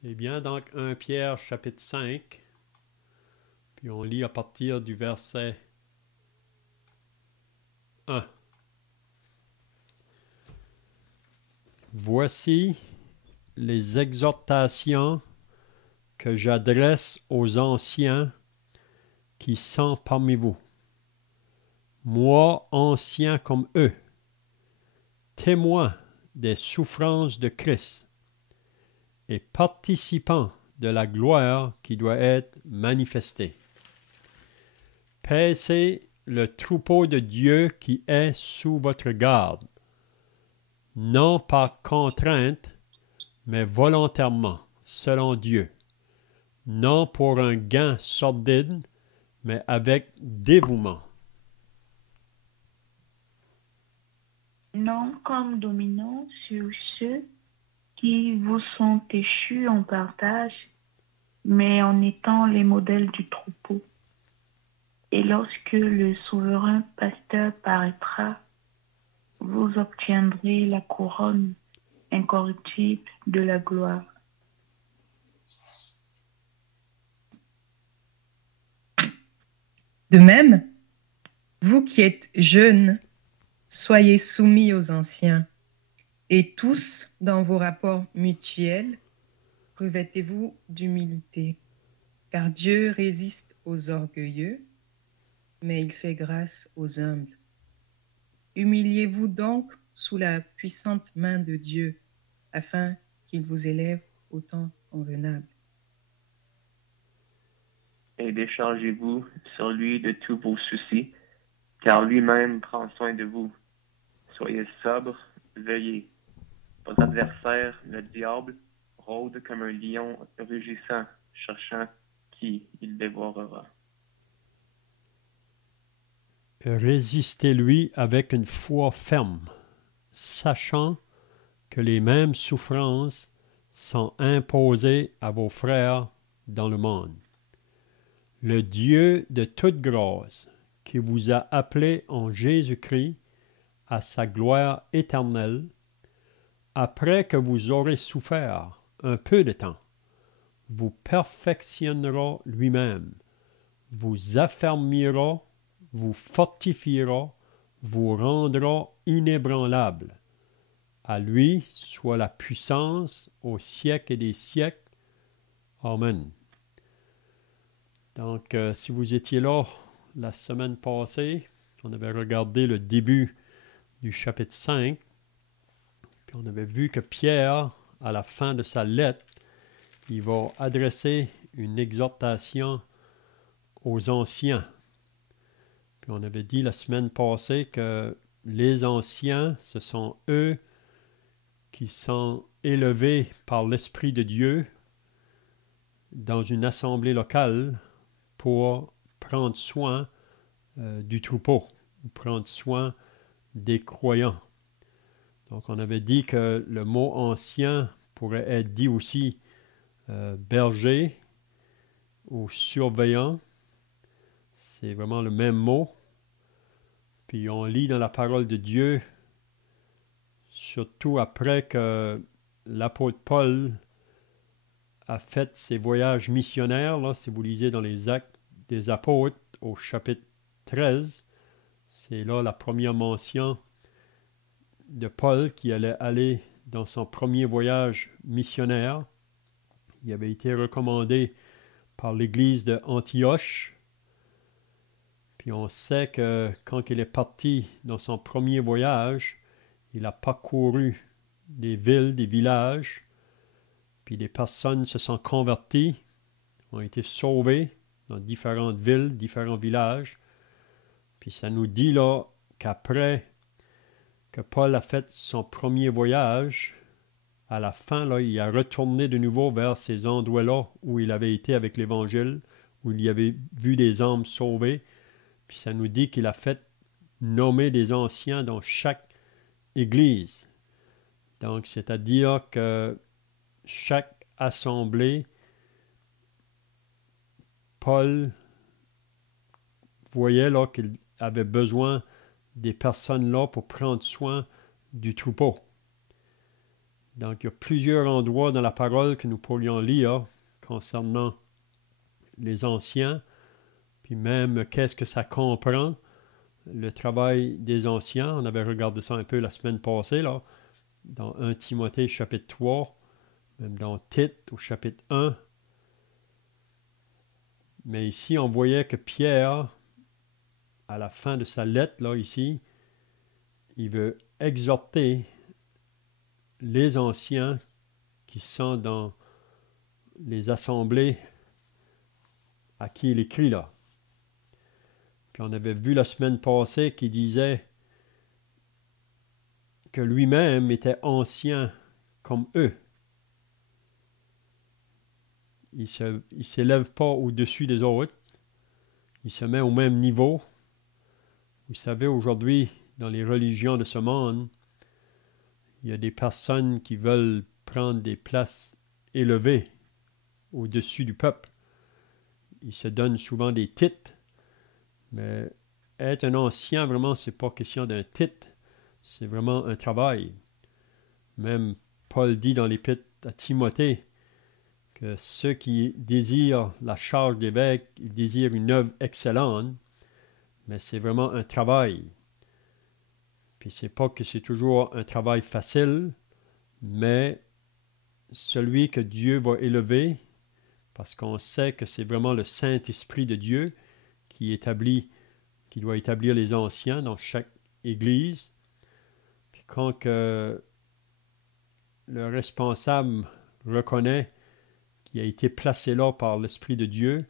C'est bien, donc 1 Pierre chapitre 5, puis on lit à partir du verset 1. Voici les exhortations que j'adresse aux anciens qui sont parmi vous. Moi, ancien comme eux, témoin des souffrances de Christ et participant de la gloire qui doit être manifestée. Paissez le troupeau de Dieu qui est sous votre garde, non par contrainte, mais volontairement, selon Dieu, non pour un gain sordide, mais avec dévouement. Non comme dominant sur ceux qui vous sont échus en partage, mais en étant les modèles du troupeau. Et lorsque le souverain pasteur paraîtra, vous obtiendrez la couronne incorruptible de la gloire. De même, vous qui êtes jeunes, soyez soumis aux anciens, et tous, dans vos rapports mutuels, revêtez-vous d'humilité, car Dieu résiste aux orgueilleux, mais il fait grâce aux humbles. Humiliez-vous donc sous la puissante main de Dieu, afin qu'il vous élève au temps convenable. Et déchargez-vous sur lui de tous vos soucis, car lui-même prend soin de vous. Soyez sobres, veillez. Votre adversaire, le diable, rôde comme un lion rugissant, cherchant qui il dévorera. Résistez-lui avec une foi ferme, sachant que les mêmes souffrances sont imposées à vos frères dans le monde. Le Dieu de toute grâce, qui vous a appelés en Jésus-Christ à sa gloire éternelle, après que vous aurez souffert un peu de temps, vous perfectionnera lui-même, vous affermira, vous fortifiera, vous rendra inébranlable. À lui soit la puissance au siècle et des siècles. Amen. Donc, si vous étiez là la semaine passée, on avait regardé le début du chapitre 5, puis on avait vu que Pierre, à la fin de sa lettre, il va adresser une exhortation aux anciens. Puis on avait dit la semaine passée que les anciens, ce sont eux qui sont élevés par l'Esprit de Dieu dans une assemblée locale pour prendre soin du troupeau, prendre soin des croyants. Donc on avait dit que le mot ancien pourrait être dit aussi berger ou surveillant. C'est vraiment le même mot. Puis on lit dans la parole de Dieu, surtout après que l'apôtre Paul a fait ses voyages missionnaires, là, si vous lisez dans les Actes des Apôtres au chapitre 13, c'est là la première mention de Paul qui allait aller dans son premier voyage missionnaire. Il avait été recommandé par l'église de Antioche. Puis on sait que quand il est parti dans son premier voyage, il a parcouru des villes, des villages, puis des personnes se sont converties, ont été sauvées dans différentes villes, différents villages. Puis ça nous dit là qu'après que Paul a fait son premier voyage, à la fin, là, il a retourné de nouveau vers ces endroits-là où il avait été avec l'Évangile, où il y avait vu des âmes sauvées. Puis ça nous dit qu'il a fait nommer des anciens dans chaque église. Donc, c'est-à-dire que chaque assemblée, Paul voyait là qu'il avait besoin des personnes là pour prendre soin du troupeau. Donc, il y a plusieurs endroits dans la parole que nous pourrions lire concernant les anciens, puis même qu'est-ce que ça comprend, le travail des anciens. On avait regardé ça un peu la semaine passée, là, dans 1 Timothée chapitre 3, même dans Tite au chapitre 1. Mais ici, on voyait que Pierre, à la fin de sa lettre, là, ici, il veut exhorter les anciens qui sont dans les assemblées à qui il écrit là. Puis on avait vu la semaine passée qu'il disait que lui-même était ancien comme eux. Il ne s'élève pas au-dessus des autres. Il se met au même niveau. Vous savez, aujourd'hui, dans les religions de ce monde, il y a des personnes qui veulent prendre des places élevées au-dessus du peuple. Ils se donnent souvent des titres, mais être un ancien, vraiment, c'est pas question d'un titre, c'est vraiment un travail. Même Paul dit dans l'épître à Timothée que ceux qui désirent la charge d'évêque, ils désirent une œuvre excellente, mais c'est vraiment un travail. Puis c'est pas que c'est toujours un travail facile, mais celui que Dieu va élever, parce qu'on sait que c'est vraiment le Saint-Esprit de Dieu qui doit établir les anciens dans chaque église. Puis quand que le responsable reconnaît qu'il a été placé là par l'Esprit de Dieu,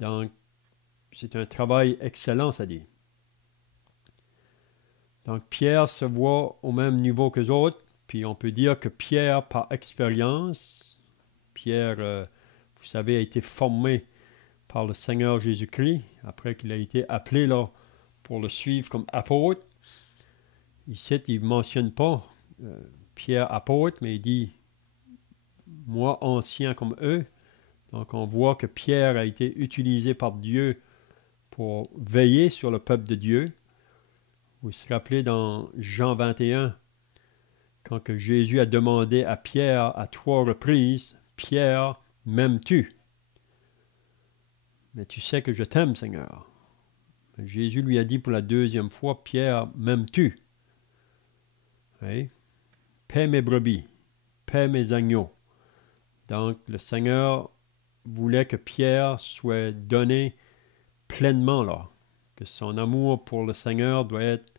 donc c'est un travail excellent, ça dit. Donc Pierre se voit au même niveau que les autres, puis on peut dire que Pierre, par expérience, Pierre, vous savez, a été formé par le Seigneur Jésus-Christ, après qu'il a été appelé là pour le suivre comme apôtre. Ici, il ne mentionne pas Pierre apôtre, mais il dit « moi ancien comme eux ». Donc on voit que Pierre a été utilisé par Dieu pour veiller sur le peuple de Dieu. Vous vous rappelez dans Jean 21, quand que Jésus a demandé à Pierre à 3 reprises, « Pierre, m'aimes-tu? » Mais tu sais que je t'aime, Seigneur. Jésus lui a dit pour la 2e fois, « Pierre, m'aimes-tu? » Oui. Paie mes brebis, paie mes agneaux. Donc le Seigneur voulait que Pierre soit donné pleinement là, que son amour pour le Seigneur doit être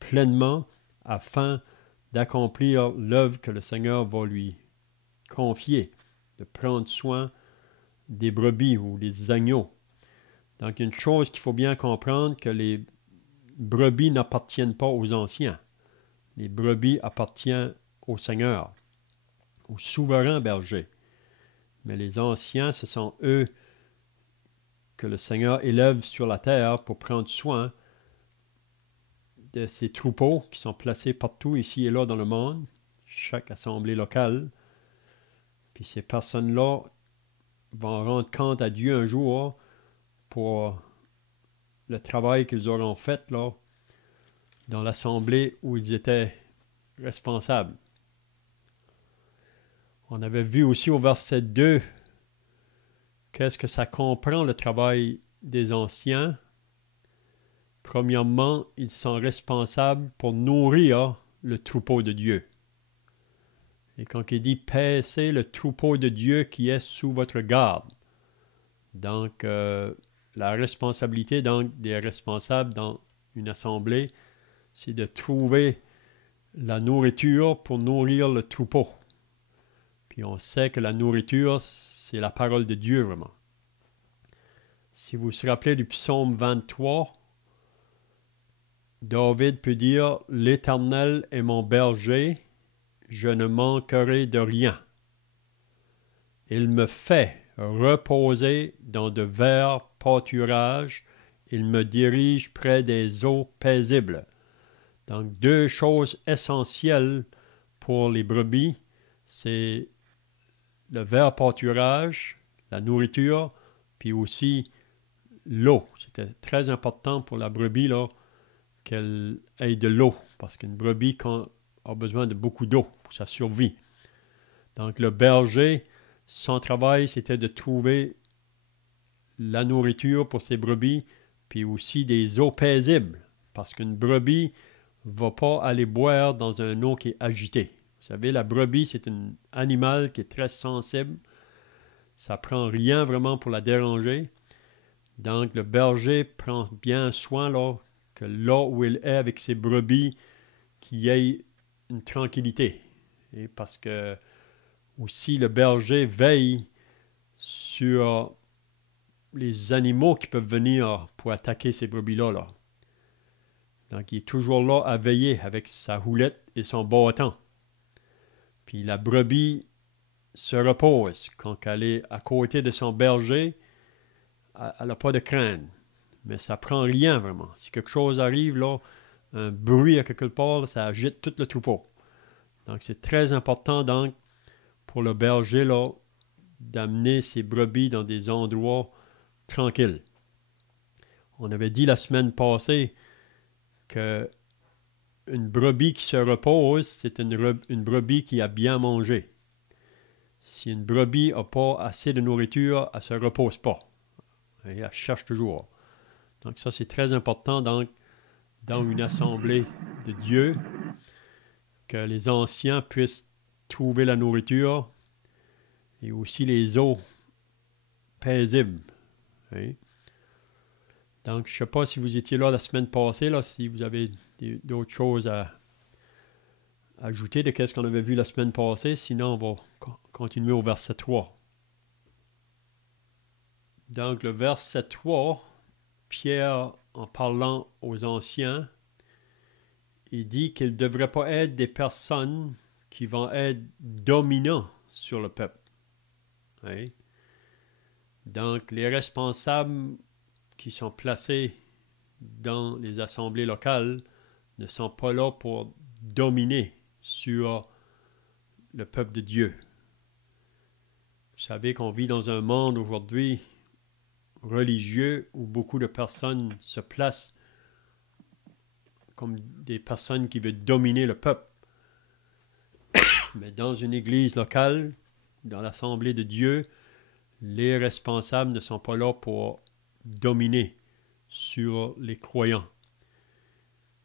pleinement afin d'accomplir l'œuvre que le Seigneur va lui confier, de prendre soin des brebis ou des agneaux. Donc, une chose qu'il faut bien comprendre, que les brebis n'appartiennent pas aux anciens. Les brebis appartiennent au Seigneur, au souverain berger. Mais les anciens, ce sont eux que le Seigneur élève sur la terre pour prendre soin de ces troupeaux qui sont placés partout ici et là dans le monde, chaque assemblée locale. Puis ces personnes-là vont rendre compte à Dieu un jour pour le travail qu'ils auront fait là, dans l'assemblée où ils étaient responsables. On avait vu aussi au verset 2 qu'est-ce que ça comprend le travail des anciens. Premièrement, ils sont responsables pour nourrir le troupeau de Dieu. Et quand il dit « paissez le troupeau de Dieu qui est sous votre garde », donc la responsabilité des responsables dans une assemblée, c'est de trouver la nourriture pour nourrir le troupeau. Puis on sait que la nourriture, c'est la parole de Dieu vraiment. Si vous vous rappelez du psaume 23, David peut dire « L'Éternel est mon berger, je ne manquerai de rien. Il me fait reposer dans de verts pâturages, il me dirige près des eaux paisibles. » Donc, 2 choses essentielles pour les brebis, c'est le vert pâturage, la nourriture, puis aussi l'eau. C'était très important pour la brebis là, qu'elle ait de l'eau, parce qu'une brebis, quand a besoin de beaucoup d'eau pour sa survie. Donc le berger, son travail, c'était de trouver la nourriture pour ses brebis, puis aussi des eaux paisibles, parce qu'une brebis ne va pas aller boire dans une eau qui est agitée. Vous savez, la brebis, c'est un animal qui est très sensible. Ça ne prend rien vraiment pour la déranger. Donc, le berger prend bien soin que là où il est avec ses brebis, qu'il y ait une tranquillité. Et parce que aussi, le berger veille sur les animaux qui peuvent venir pour attaquer ces brebis-là. Là. Donc, il est toujours là à veiller avec sa houlette et son bâton. Puis la brebis se repose quand elle est à côté de son berger. Elle n'a pas de crainte. Mais ça ne prend rien vraiment. Si quelque chose arrive, là, un bruit à quelque part, ça agite tout le troupeau. Donc, c'est très important donc, pour le berger là, d'amener ses brebis dans des endroits tranquilles. On avait dit la semaine passée que une brebis qui se repose, c'est une brebis qui a bien mangé. Si une brebis n'a pas assez de nourriture, elle ne se repose pas. Et elle cherche toujours. Donc ça, c'est très important dans une assemblée de Dieu, que les anciens puissent trouver la nourriture et aussi les eaux paisibles. Hein? Donc, je ne sais pas si vous étiez là la semaine passée, là, si vous avez d'autres choses à ajouter de ce qu'on avait vu la semaine passée. Sinon, on va continuer au verset 3. Donc, le verset 3, Pierre, en parlant aux anciens, il dit qu'ils ne devraient pas être des personnes qui vont être dominants sur le peuple. Hein? Donc, les responsables qui sont placés dans les assemblées locales ne sont pas là pour dominer sur le peuple de Dieu. Vous savez qu'on vit dans un monde aujourd'hui religieux où beaucoup de personnes se placent comme des personnes qui veulent dominer le peuple. Mais dans une église locale, dans l'assemblée de Dieu, les responsables ne sont pas là pour dominer sur les croyants.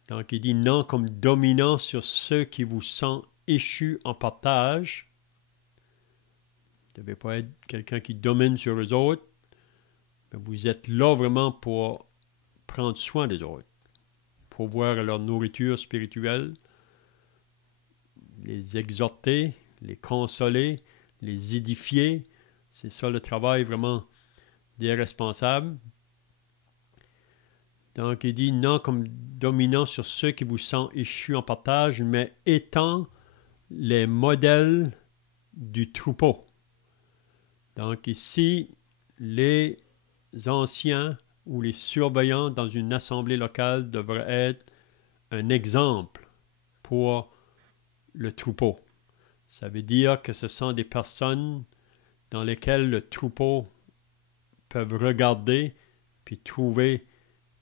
Donc il dit non comme dominant sur ceux qui vous sont échus en partage. Vous ne devez pas être quelqu'un qui domine sur les autres, mais vous êtes là vraiment pour prendre soin des autres, pour voir leur nourriture spirituelle, les exhorter, les consoler, les édifier. C'est ça le travail vraiment des responsables. Donc, il dit non comme dominant sur ceux qui vous sont échus en partage, mais étant les modèles du troupeau. Donc, ici, les anciens ou les surveillants dans une assemblée locale devraient être un exemple pour le troupeau. Ça veut dire que ce sont des personnes dans lesquelles le troupeau peut regarder puis trouver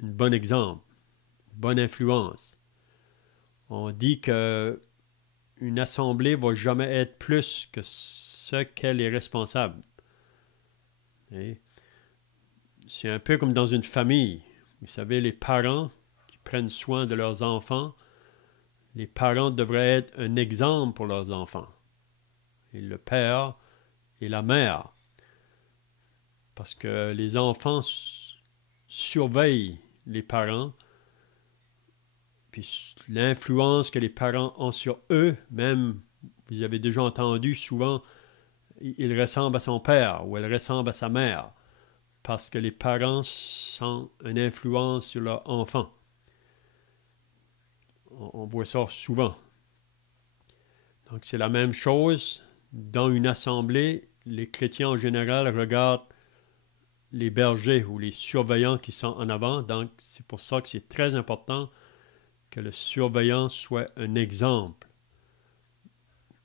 un bon exemple, une bonne influence. On dit qu'une assemblée ne va jamais être plus que ce qu'elle est responsable. Et c'est un peu comme dans une famille. Vous savez, les parents qui prennent soin de leurs enfants, les parents devraient être un exemple pour leurs enfants. Et le père et la mère. Parce que les enfants surveillent les parents, puis l'influence que les parents ont sur eux, même, vous avez déjà entendu souvent, il ressemble à son père ou elle ressemble à sa mère, parce que les parents ont une influence sur leur enfant. On voit ça souvent. Donc c'est la même chose. Dans une assemblée, les chrétiens en général regardent les bergers ou les surveillants qui sont en avant. Donc c'est pour ça que c'est très important que le surveillant soit un exemple.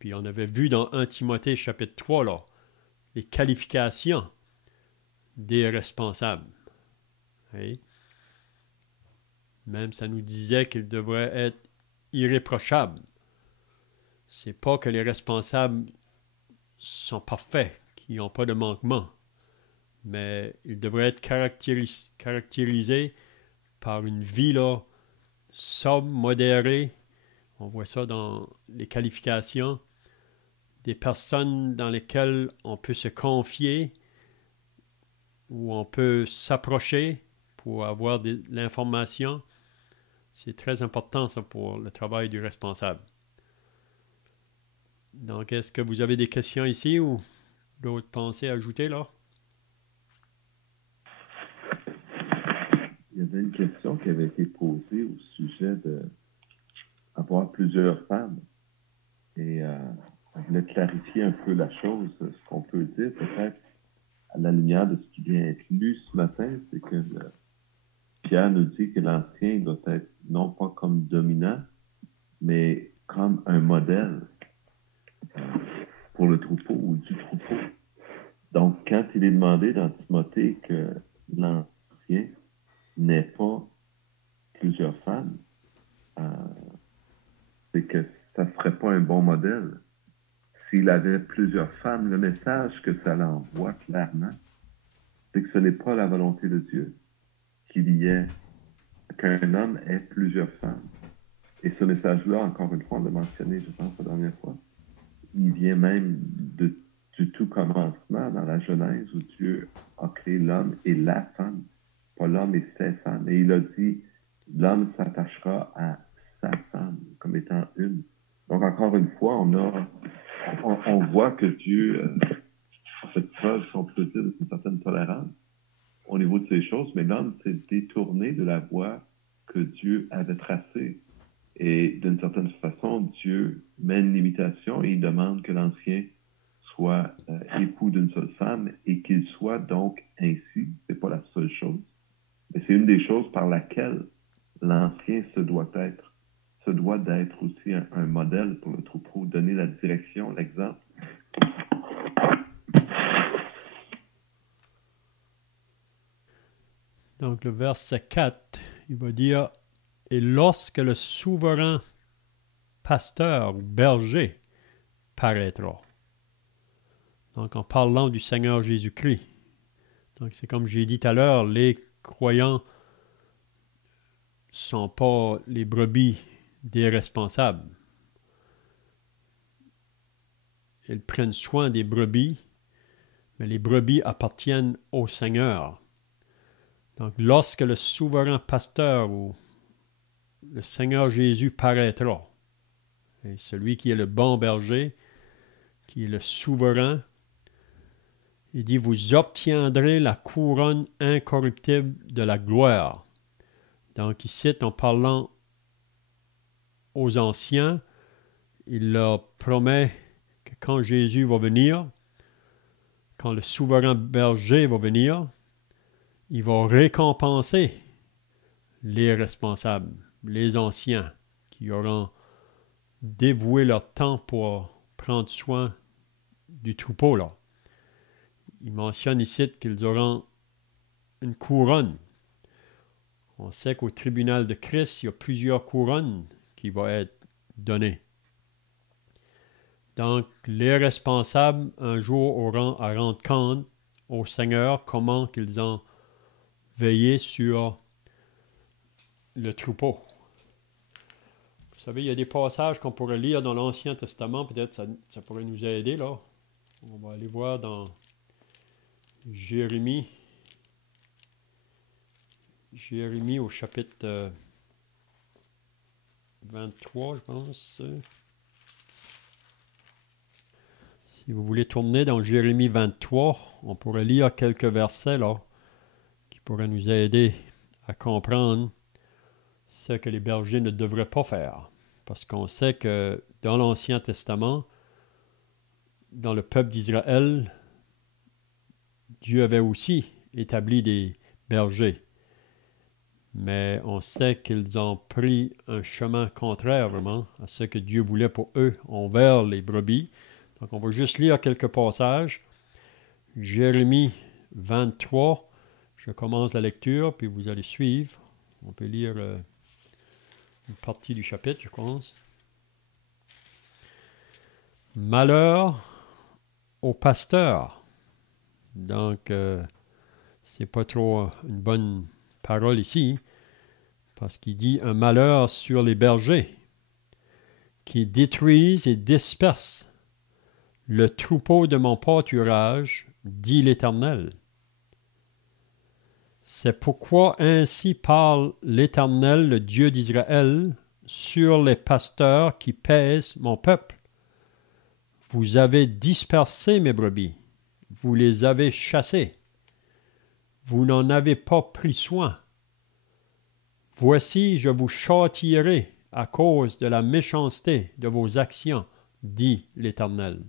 Puis on avait vu dans 1 Timothée chapitre 3, là, les qualifications des responsables. Oui. Même ça nous disait qu'ils devraient être irréprochables. c'est pas que les responsables sont parfaits, qu'ils n'ont pas de manquement, mais ils devraient être caractérisés par une vie là, sobre, modérée. On voit ça dans les qualifications. Des personnes dans lesquelles on peut se confier, où on peut s'approcher pour avoir de l'information. C'est très important ça pour le travail du responsable. Donc, est-ce que vous avez des questions ici ou d'autres pensées à ajouter là? Il y avait une question qui avait été posée au sujet d'avoir plusieurs femmes. Et on voulait clarifier un peu la chose. Ce qu'on peut dire, peut-être, à la lumière de ce qui vient être lu ce matin, c'est que Pierre nous dit que l'ancien doit être non pas comme dominant, mais comme un modèle pour le troupeau ou du troupeau. Donc, quand il est demandé dans Timothée que l'ancien n'ait pas plusieurs femmes, c'est que ça ne serait pas un bon modèle. S'il avait plusieurs femmes, le message que ça l'envoie clairement, c'est que ce n'est pas la volonté de Dieu qu'un homme ait plusieurs femmes. Et ce message-là, encore une fois, on l'a mentionné, je pense, la dernière fois, il vient même du tout commencement dans la Genèse où Dieu a créé l'homme et la femme, pas l'homme et ses femmes. Et il a dit, l'homme s'attachera à sa femme comme étant une. Donc, encore une fois, on voit que Dieu a fait preuve, si on peut dire, d'une certaine tolérance au niveau de ces choses, mais l'homme s'est détourné de la voie que Dieu avait tracée. Et d'une certaine façon, Dieu met une limitation et il demande que l'ancien soit époux d'une seule femme et qu'il soit donc ainsi. C'est pas la seule chose, mais c'est une des choses par laquelle l'ancien se doit d'être aussi un modèle pour le troupeau, donner la direction, l'exemple. Donc le verset 4, il va dire « Et lorsque le souverain pasteur ou berger paraîtra. » Donc en parlant du Seigneur Jésus-Christ. Donc c'est comme j'ai dit tout à l'heure, les croyants ne sont pas les brebis des responsables. Ils prennent soin des brebis, mais les brebis appartiennent au Seigneur. Donc, lorsque le souverain pasteur ou le Seigneur Jésus paraîtra, et celui qui est le bon berger, qui est le souverain, il dit, vous obtiendrez la couronne incorruptible de la gloire. Donc, ici, en parlant aux anciens, il leur promet que quand Jésus va venir, quand le souverain berger va venir, il va récompenser les responsables, les anciens qui auront dévoué leur temps pour prendre soin du troupeau là. Il mentionne ici qu'ils auront une couronne. On sait qu'au tribunal de Christ, il y a plusieurs couronnes qui vont être données. Donc, les responsables, un jour, auront à rendre compte au Seigneur comment qu'ils ont veillé sur le troupeau. Vous savez, il y a des passages qu'on pourrait lire dans l'Ancien Testament, peut-être ça pourrait nous aider là. On va aller voir dans Jérémie au chapitre 23, je pense. Si vous voulez tourner dans Jérémie 23, on pourrait lire quelques versets là qui pourraient nous aider à comprendre ce que les bergers ne devraient pas faire. Parce qu'on sait que dans l'Ancien Testament, dans le peuple d'Israël, Dieu avait aussi établi des bergers. Mais on sait qu'ils ont pris un chemin contraire vraiment à ce que Dieu voulait pour eux envers les brebis. Donc on va juste lire quelques passages. Jérémie 23, je commence la lecture, puis vous allez suivre. On peut lire une partie du chapitre, je pense. Malheur au pasteur. Donc, c'est pas trop une bonne parole ici, parce qu'il dit un malheur sur les bergers qui détruisent et dispersent le troupeau de mon pâturage, dit l'Éternel. C'est pourquoi ainsi parle l'Éternel, le Dieu d'Israël, sur les pasteurs qui pèsent mon peuple. Vous avez dispersé mes brebis, vous les avez chassées, vous n'en avez pas pris soin. Voici, je vous châtierai à cause de la méchanceté de vos actions, dit l'Éternel.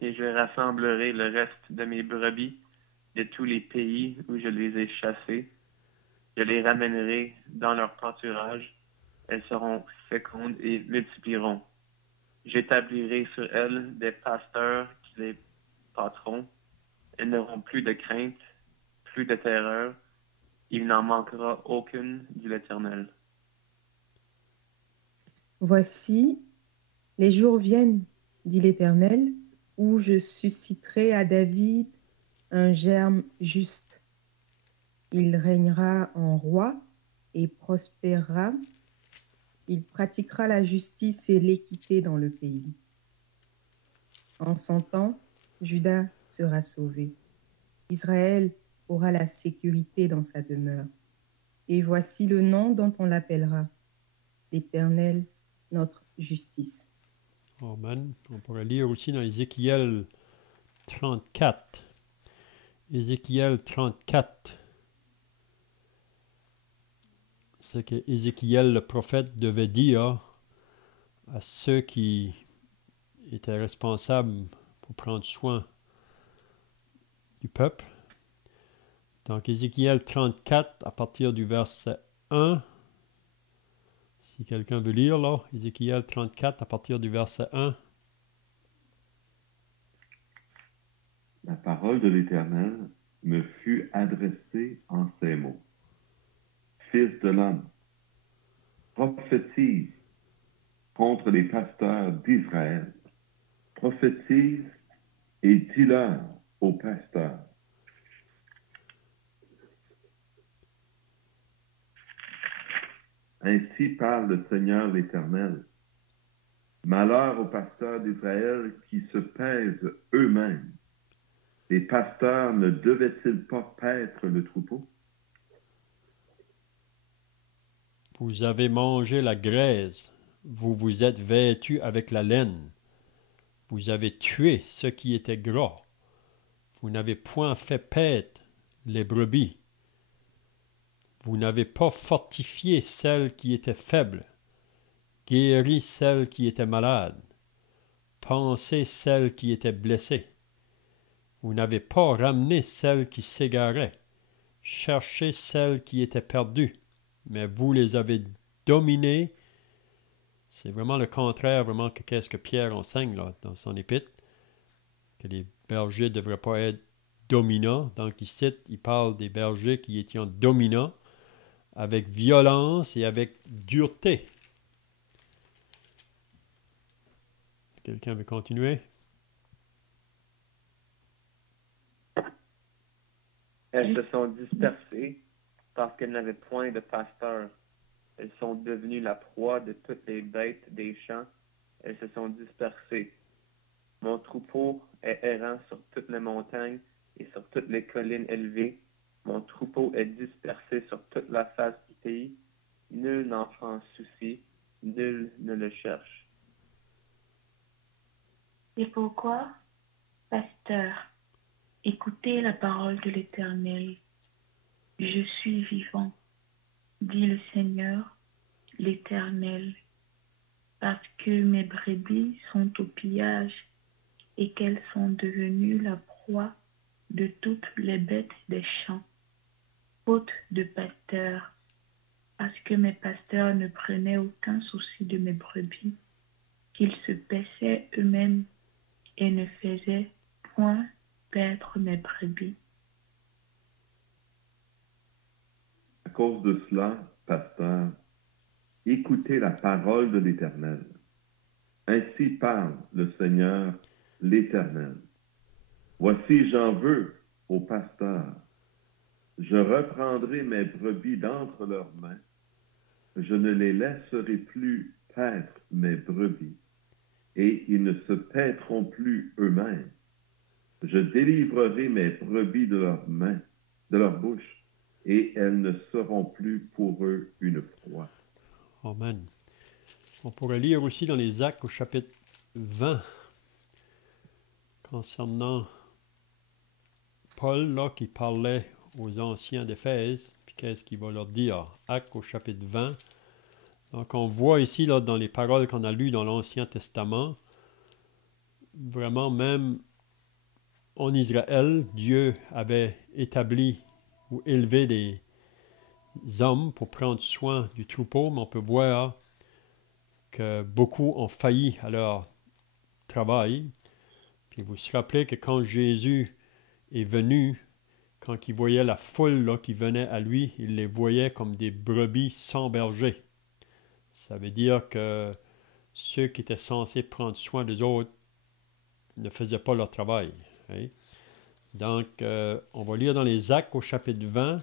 Et je rassemblerai le reste de mes brebis de tous les pays où je les ai chassées. Je les ramènerai dans leur pâturage. Elles seront fécondes et multiplieront. J'établirai sur elles des pasteurs qui les pâteront. Elles n'auront plus de crainte, plus de terreur. Il n'en manquera aucune, dit l'Éternel. Voici, les jours viennent, dit l'Éternel, où je susciterai à David un germe juste. Il régnera en roi et prospérera. Il pratiquera la justice et l'équité dans le pays. En son temps, Juda sera sauvé. Israël aura la sécurité dans sa demeure. Et voici le nom dont on l'appellera, l'Éternel, notre justice. Amen. On pourrait lire aussi dans Ézéchiel 34. Ézéchiel 34. C'est que Ézéchiel, le prophète, devait dire à ceux qui étaient responsables pour prendre soin du peuple. Donc, Ézéchiel 34, à partir du verset 1. Si quelqu'un veut lire, là, Ézéchiel 34, à partir du verset 1. La parole de l'Éternel me fut adressée en ces mots. Fils de l'homme, prophétise contre les pasteurs d'Israël. Prophétise et dis-leur aux pasteurs. Ainsi parle le Seigneur l'Éternel. Malheur aux pasteurs d'Israël qui se pèsent eux-mêmes. Les pasteurs ne devaient-ils pas paître le troupeau? Vous avez mangé la graisse, vous vous êtes vêtus avec la laine, vous avez tué ce qui était gras, vous n'avez point fait paître les brebis, vous n'avez pas fortifié celles qui étaient faibles, guéri celles qui étaient malades, pansé celles qui étaient blessées. Vous n'avez pas ramené celles qui s'égaraient, cherché celles qui étaient perdues, mais vous les avez dominées. C'est vraiment le contraire, vraiment, que qu'est-ce que Pierre enseigne là, dans son épître, que les bergers ne devraient pas être dominants. Donc ici, il parle des bergers qui étaient dominants, avec violence et avec dureté. Quelqu'un veut continuer? Elles se sont dispersées parce qu'elles n'avaient point de pasteurs. Elles sont devenues la proie de toutes les bêtes des champs. Elles se sont dispersées. Mon troupeau est errant sur toutes les montagnes et sur toutes les collines élevées. Mon troupeau est dispersé sur toute la face du pays. Nul n'en prend souci, nul ne le cherche. C'est pourquoi, pasteur, écoutez la parole de l'Éternel. Je suis vivant, dit le Seigneur, l'Éternel, parce que mes brebis sont au pillage et qu'elles sont devenues la proie de toutes les bêtes des champs, faute de pasteurs, parce que mes pasteurs ne prenaient aucun souci de mes brebis, qu'ils se paissaient eux-mêmes et ne faisaient point paître mes brebis. À cause de cela, pasteur, écoutez la parole de l'Éternel. Ainsi parle le Seigneur, l'Éternel. Voici, j'en veux aux pasteurs. Je reprendrai mes brebis d'entre leurs mains. Je ne les laisserai plus paître mes brebis, et ils ne se paîtront plus eux-mêmes. Je délivrerai mes brebis de leurs mains, de leur bouche, et elles ne seront plus pour eux une proie. Amen. On pourrait lire aussi dans les Actes au chapitre 20, concernant Paul, là, qui parlait aux anciens d'Éphèse, puis qu'est-ce qu'il va leur dire? Actes au chapitre 20. Donc, on voit ici, là, dans les paroles qu'on a lues dans l'Ancien Testament, vraiment même en Israël, Dieu avait établi ou élevé des hommes pour prendre soin du troupeau, mais on peut voir que beaucoup ont failli à leur travail. Puis vous vous rappelez que quand Jésus est venu, quand il voyait la foule là, qui venait à lui, il les voyait comme des brebis sans berger. Ça veut dire que ceux qui étaient censés prendre soin des autres ne faisaient pas leur travail. Hein? Donc, on va lire dans les Actes au chapitre 20,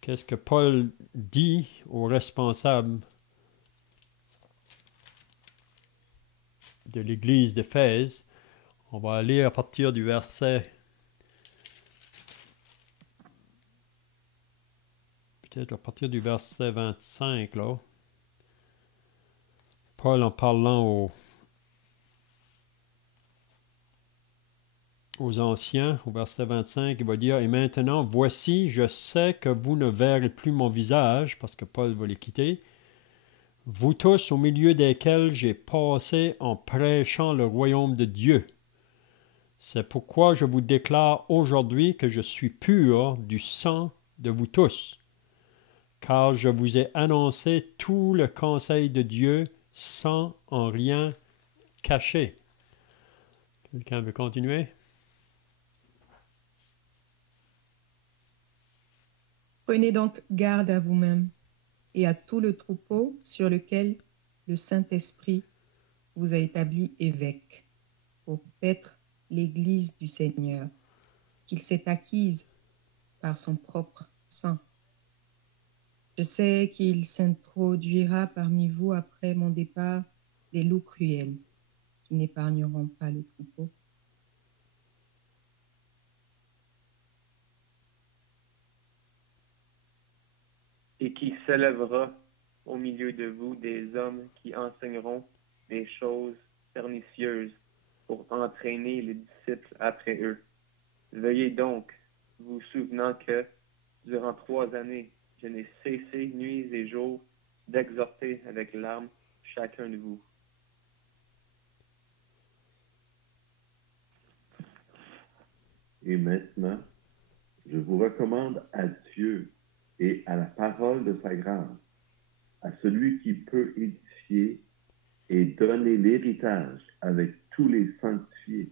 qu'est-ce que Paul dit aux responsables de l'église d'Éphèse. On va aller à partir du verset, peut-être à partir du verset 25, là. Paul, en parlant aux anciens, au verset 25, il va dire « Et maintenant, voici, je sais que vous ne verrez plus mon visage, parce que Paul va les quitter, vous tous au milieu desquels j'ai passé en prêchant le royaume de Dieu. C'est pourquoi je vous déclare aujourd'hui que je suis pur du sang de vous tous, car je vous ai annoncé tout le conseil de Dieu sans en rien cacher. » Quelqu'un veut continuer? Prenez donc garde à vous-même et à tout le troupeau sur lequel le Saint-Esprit vous a établi évêque, pour paître l'Église du Seigneur, qu'il s'est acquise par son propre sang. Je sais qu'il s'introduira parmi vous après mon départ des loups cruels, qui n'épargneront pas le troupeau. Et qui s'élèvera au milieu de vous des hommes qui enseigneront des choses pernicieuses pour entraîner les disciples après eux. Veuillez donc, vous souvenant que, durant 3 années, je n'ai cessé nuit et jour d'exhorter avec larmes chacun de vous. Et maintenant, je vous recommande à Dieu et à la parole de sa grâce, à celui qui peut édifier et donner l'héritage avec tous les sanctifiés.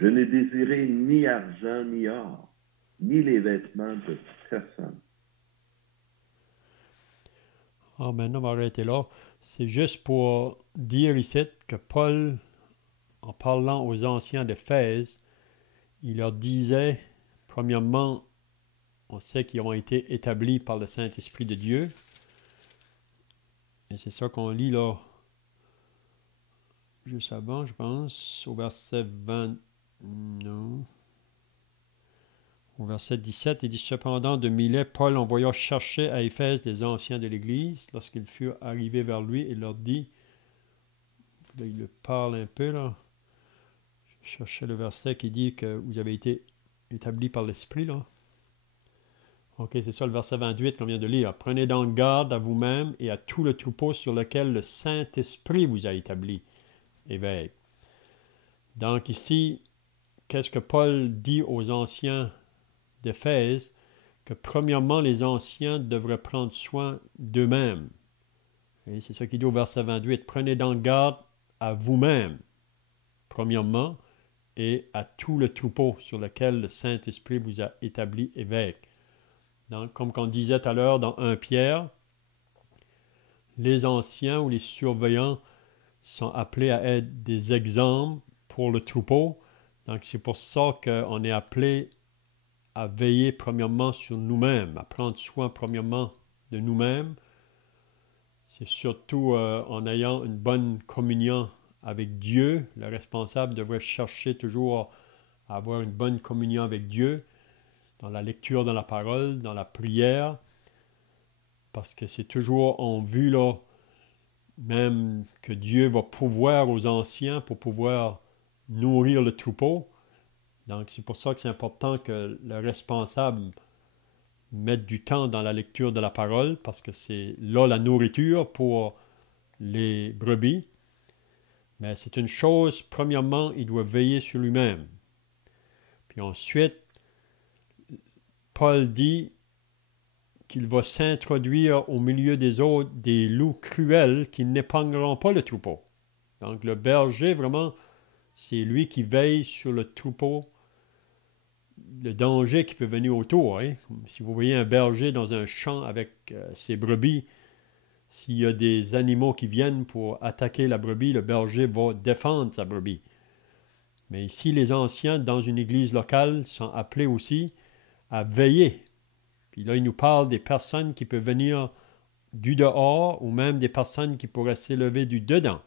Je n'ai désiré ni argent ni or, ni les vêtements de personne. Maintenant, on va arrêter là. C'est juste pour dire ici que Paul, en parlant aux anciens d'Éphèse, il leur disait, premièrement, on sait qu'ils ont été établis par le Saint-Esprit de Dieu. Et c'est ça qu'on lit là, juste avant, je pense, au verset 20, non, au verset 17, il dit « Cependant, de Milet, Paul envoya chercher à Éphèse les anciens de l'Église. Lorsqu'ils furent arrivés vers lui, il leur dit, » là, il parle un peu, là, je cherchais le verset qui dit que vous avez été établis par l'Esprit, là. Ok, c'est ça le verset 28 qu'on vient de lire. « Prenez donc garde à vous-même et à tout le troupeau sur lequel le Saint-Esprit vous a établi, évêque. » Donc ici, qu'est-ce que Paul dit aux anciens d'Éphèse? Que premièrement, les anciens devraient prendre soin d'eux-mêmes. Et c'est ça qu'il dit au verset 28. « Prenez donc garde à vous-même, premièrement, et à tout le troupeau sur lequel le Saint-Esprit vous a établi évêque. » Donc, comme on disait tout à l'heure dans 1 Pierre, les anciens ou les surveillants sont appelés à être des exemples pour le troupeau. Donc, c'est pour ça qu'on est appelé à veiller premièrement sur nous-mêmes, à prendre soin premièrement de nous-mêmes. C'est surtout en ayant une bonne communion avec Dieu. Le responsable devrait chercher toujours à avoir une bonne communion avec Dieu dans la lecture de la parole, dans la prière, parce que c'est toujours en vue là, même que Dieu va pourvoir aux anciens pour pouvoir nourrir le troupeau. Donc c'est pour ça que c'est important que le responsable mette du temps dans la lecture de la parole, parce que c'est là la nourriture pour les brebis. Mais c'est une chose, premièrement, il doit veiller sur lui-même. Puis ensuite, Paul dit qu'il va s'introduire au milieu des autres des loups cruels qui n'épargneront pas le troupeau. Donc le berger, vraiment, c'est lui qui veille sur le troupeau, le danger qui peut venir autour. Hein? Si vous voyez un berger dans un champ avec ses brebis, s'il y a des animaux qui viennent pour attaquer la brebis, le berger va défendre sa brebis. Mais ici, les anciens, dans une église locale, sont appelés aussi à veiller. Puis là, il nous parle des personnes qui peuvent venir du dehors ou même des personnes qui pourraient s'élever du dedans.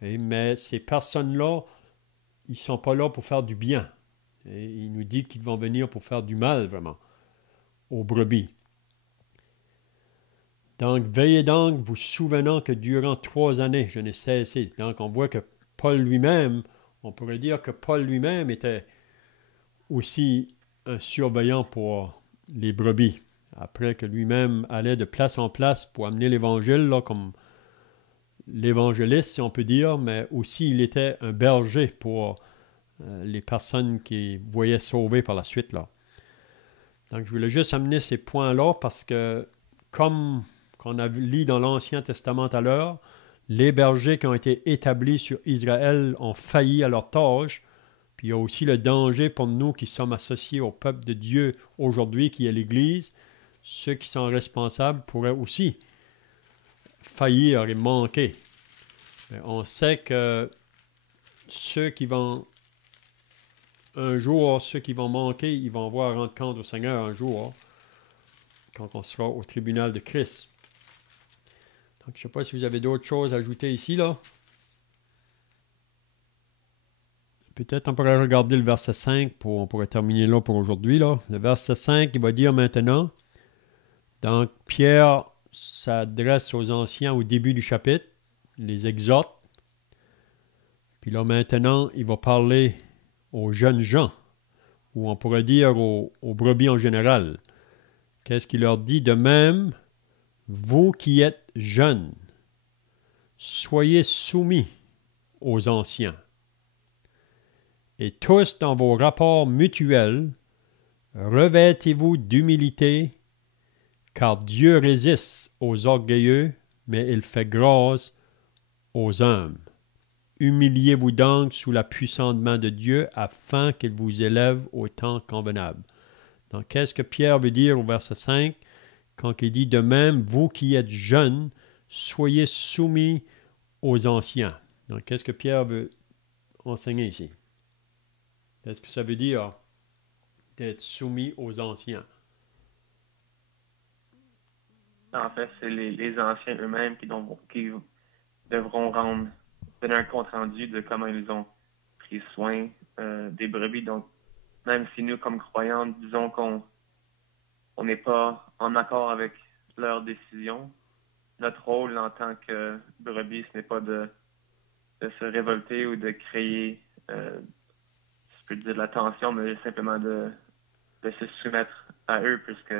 Mais ces personnes-là, ils ne sont pas là pour faire du bien. Et il nous dit qu'ils vont venir pour faire du mal, vraiment, aux brebis. Donc, veillez donc, vous souvenant que durant 3 années, je n'ai cessé. Donc, on voit que Paul lui-même, on pourrait dire que Paul lui-même était aussi un surveillant pour les brebis. Après que lui-même allait de place en place pour amener l'Évangile, là, comme l'évangéliste, si on peut dire, mais aussi il était un berger pour les personnes qui voyaient sauver par la suite, là. Donc, je voulais juste amener ces points-là parce que, comme qu'on a lu dans l'Ancien Testament à l'heure, les bergers qui ont été établis sur Israël ont failli à leur tâche. Puis il y a aussi le danger pour nous qui sommes associés au peuple de Dieu aujourd'hui, qui est l'Église. Ceux qui sont responsables pourraient aussi faillir et manquer. Mais on sait que ceux qui vont un jour, ceux qui vont manquer, ils vont voir rendre compte au Seigneur un jour, quand on sera au tribunal de Christ. Donc, je ne sais pas si vous avez d'autres choses à ajouter ici, là. Peut-être on pourrait regarder le verset 5, on pourrait terminer là pour aujourd'hui, là. Le verset 5, il va dire maintenant, donc Pierre s'adresse aux anciens au début du chapitre, les exhorte. Puis là maintenant, il va parler aux jeunes gens, ou on pourrait dire aux brebis en général. Qu'est-ce qu'il leur dit? De même, vous qui êtes jeunes, soyez soumis aux anciens. Et tous dans vos rapports mutuels, revêtez-vous d'humilité, car Dieu résiste aux orgueilleux, mais il fait grâce aux humbles. Humiliez-vous donc sous la puissante main de Dieu, afin qu'il vous élève au temps convenable. Donc, qu'est-ce que Pierre veut dire au verset 5, quand il dit « De même, vous qui êtes jeunes, soyez soumis aux anciens. » Donc, qu'est-ce que Pierre veut enseigner ici? Qu'est-ce que ça veut dire d'être soumis aux anciens? En fait, c'est les anciens eux-mêmes qui devront donner un compte-rendu de comment ils ont pris soin des brebis. Donc, même si nous, comme croyants, disons qu'on n'est pas en accord avec leurs décisions, notre rôle en tant que brebis, ce n'est pas de se révolter ou de créer, je peux dire de la tension, mais simplement de se soumettre à eux, puisque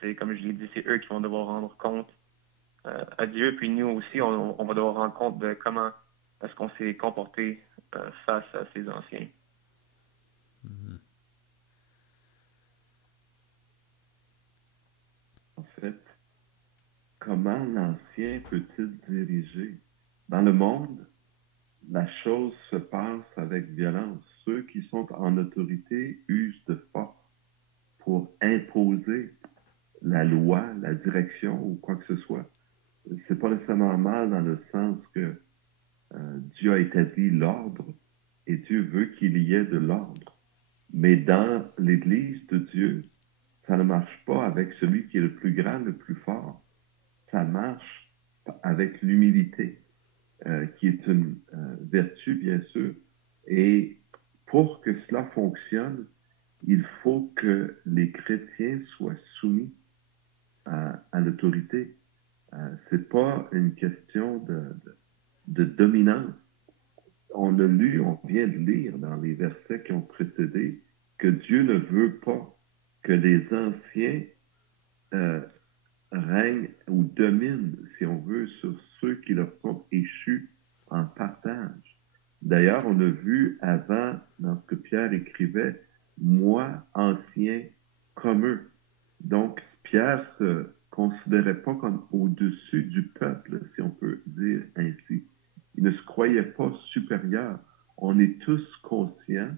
c'est, comme je l'ai dit, c'est eux qui vont devoir rendre compte à Dieu. Puis nous aussi, on va devoir rendre compte de comment est-ce qu'on s'est comporté face à ces anciens. Mm-hmm. En fait, comment l'ancien peut-il diriger? Dans le monde, la chose se passe avec violence. Ceux qui sont en autorité usent de force pour imposer la loi, la direction ou quoi que ce soit. C'est pas nécessairement mal dans le sens que Dieu a établi l'ordre et Dieu veut qu'il y ait de l'ordre. Mais dans l'Église de Dieu, ça ne marche pas avec celui qui est le plus grand, le plus fort. Ça marche avec l'humilité, qui est une vertu, bien sûr. Et pour que cela fonctionne, il faut que les chrétiens soient soumis à l'autorité. C'est pas une question de dominance. On a lu, on vient de lire dans les versets qui ont précédé que Dieu ne veut pas que les anciens règnent ou dominent, si on veut, sur ceux qui leur sont échus en partage. D'ailleurs, on a vu avant, dans ce que Pierre écrivait, « Moi, ancien, comme eux ». Donc, Pierre se considérait pas comme au-dessus du peuple, si on peut dire ainsi. Il ne se croyait pas supérieur. On est tous conscients,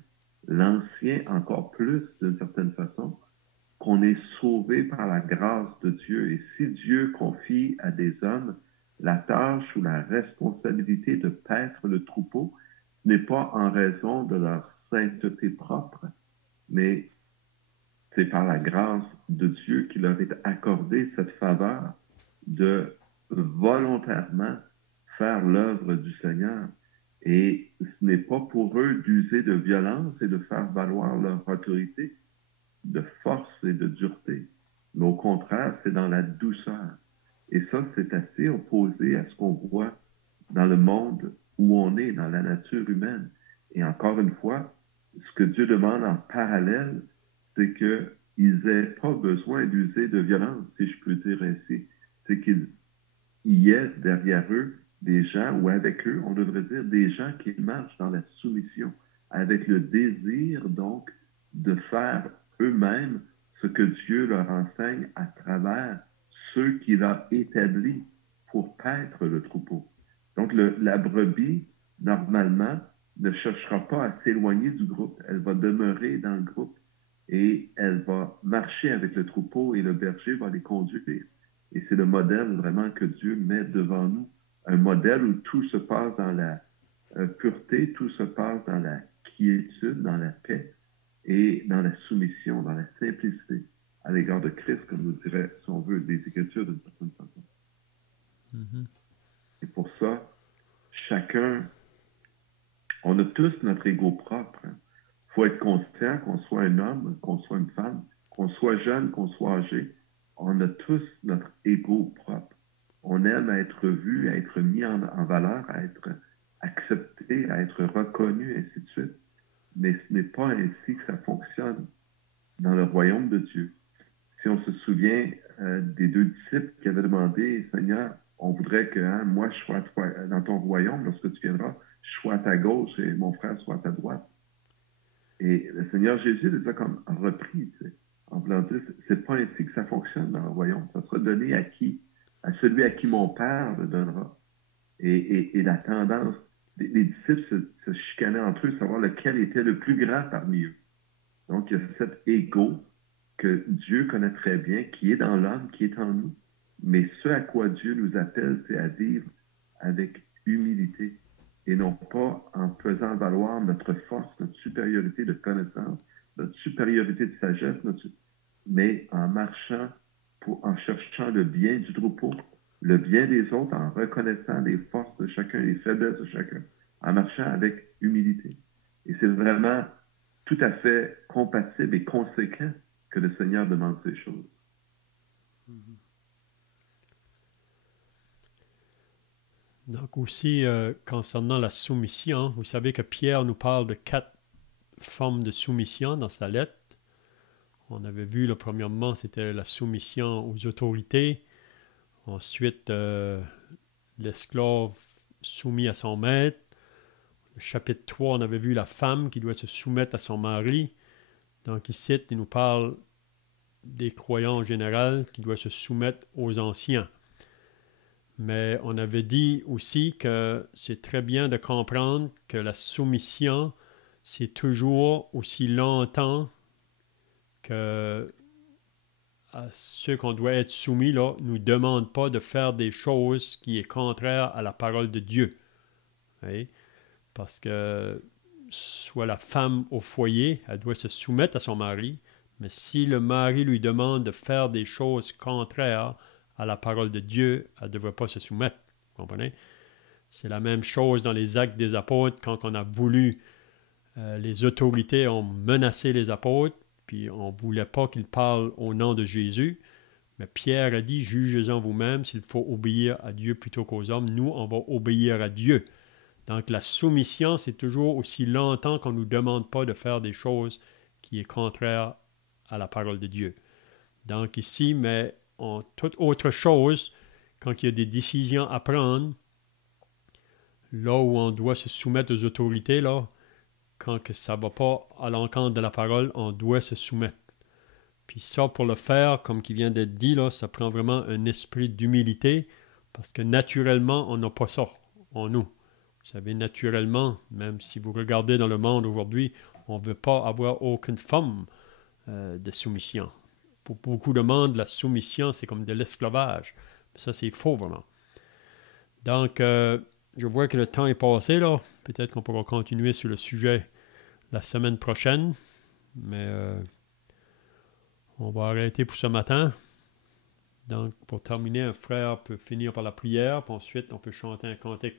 l'ancien encore plus d'une certaine façon, qu'on est sauvé par la grâce de Dieu. Et si Dieu confie à des hommes la tâche ou la responsabilité de paître le troupeau, ce n'est pas en raison de leur sainteté propre, mais c'est par la grâce de Dieu qui leur est accordé cette faveur de volontairement faire l'œuvre du Seigneur. Et ce n'est pas pour eux d'user de violence et de faire valoir leur autorité, de force et de dureté. Mais au contraire, c'est dans la douceur. Et ça, c'est assez opposé à ce qu'on voit dans le monde où on est, dans la nature humaine. Et encore une fois, ce que Dieu demande en parallèle, c'est qu'ils n'aient pas besoin d'user de violence, si je peux dire ainsi. C'est qu'il y ait derrière eux des gens, ou avec eux, on devrait dire, des gens qui marchent dans la soumission, avec le désir, donc, de faire eux-mêmes ce que Dieu leur enseigne à travers ceux qu'il a établis pour paître le troupeau. Donc, la brebis, normalement, ne cherchera pas à s'éloigner du groupe. Elle va demeurer dans le groupe et elle va marcher avec le troupeau et le berger va les conduire. Et c'est le modèle vraiment que Dieu met devant nous. Un modèle où tout se passe dans la pureté, tout se passe dans la quiétude, dans la paix et dans la soumission, dans la simplicité à l'égard de Christ, comme nous dirait, si on veut, des Écritures d'une certaine façon. Mhm. Et pour ça, chacun, on a tous notre ego propre. Il faut être conscient qu'on soit un homme, qu'on soit une femme, qu'on soit jeune, qu'on soit âgé. On a tous notre ego propre. On aime à être vu, à être mis en valeur, à être accepté, à être reconnu, ainsi de suite. Mais ce n'est pas ainsi que ça fonctionne dans le royaume de Dieu. Si on se souvient des deux disciples qui avaient demandé, Seigneur, on voudrait que moi je sois dans ton royaume lorsque tu viendras, je sois à ta gauche et mon frère soit à ta droite. Et le Seigneur Jésus les a comme repris, tu sais, en voulant dire, c'est pas ainsi que ça fonctionne dans le royaume. Ça sera donné à qui? À celui à qui mon Père le donnera. Et la tendance, les disciples se chicanaient entre eux, savoir lequel était le plus grand parmi eux. Donc, il y a cet ego que Dieu connaît très bien, qui est dans l'homme, qui est en nous. Mais ce à quoi Dieu nous appelle, c'est à vivre avec humilité et non pas en faisant valoir notre force, notre supériorité de connaissance, notre supériorité de sagesse, mais en marchant, en cherchant le bien du troupeau, le bien des autres, en reconnaissant les forces de chacun, les faiblesses de chacun, en marchant avec humilité. Et c'est vraiment tout à fait compatible et conséquent que le Seigneur demande ces choses. Donc aussi, concernant la soumission, vous savez que Pierre nous parle de 4 formes de soumission dans sa lettre. On avait vu, premièrement, c'était la soumission aux autorités. Ensuite, l'esclave soumis à son maître. Le chapitre 3, on avait vu la femme qui doit se soumettre à son mari. Donc ici, il nous parle des croyants en général qui doivent se soumettre aux anciens. Mais on avait dit aussi que c'est très bien de comprendre que la soumission, c'est toujours aussi longtemps que à ceux qu'on doit être soumis, là, nous demande pas de faire des choses qui est contraires à la parole de Dieu. Oui. Parce que soit la femme au foyer, elle doit se soumettre à son mari, mais si le mari lui demande de faire des choses contraires à la parole de Dieu, elle ne devrait pas se soumettre. Vous comprenez? C'est la même chose dans les Actes des Apôtres, quand on a voulu, les autorités ont menacé les apôtres, puis on ne voulait pas qu'ils parlent au nom de Jésus. Mais Pierre a dit, jugez-en vous-même s'il faut obéir à Dieu plutôt qu'aux hommes. Nous, on va obéir à Dieu. Donc la soumission, c'est toujours aussi longtemps qu'on ne nous demande pas de faire des choses qui est contraire à la parole de Dieu. Donc ici, mais en toute autre chose, quand il y a des décisions à prendre, là où on doit se soumettre aux autorités, là, quand que ça ne va pas à l'encontre de la parole, on doit se soumettre. Puis ça, pour le faire, comme qui vient d'être dit, là, ça prend vraiment un esprit d'humilité, parce que naturellement, on n'a pas ça en nous. Vous savez, naturellement, même si vous regardez dans le monde aujourd'hui, on ne veut pas avoir aucune forme de soumission. Pour beaucoup de monde, la soumission, c'est comme de l'esclavage. Ça, c'est faux, vraiment. Donc, je vois que le temps est passé, là. Peut-être qu'on pourra continuer sur le sujet la semaine prochaine, mais on va arrêter pour ce matin. Donc, pour terminer, un frère peut finir par la prière, puis ensuite, on peut chanter un cantique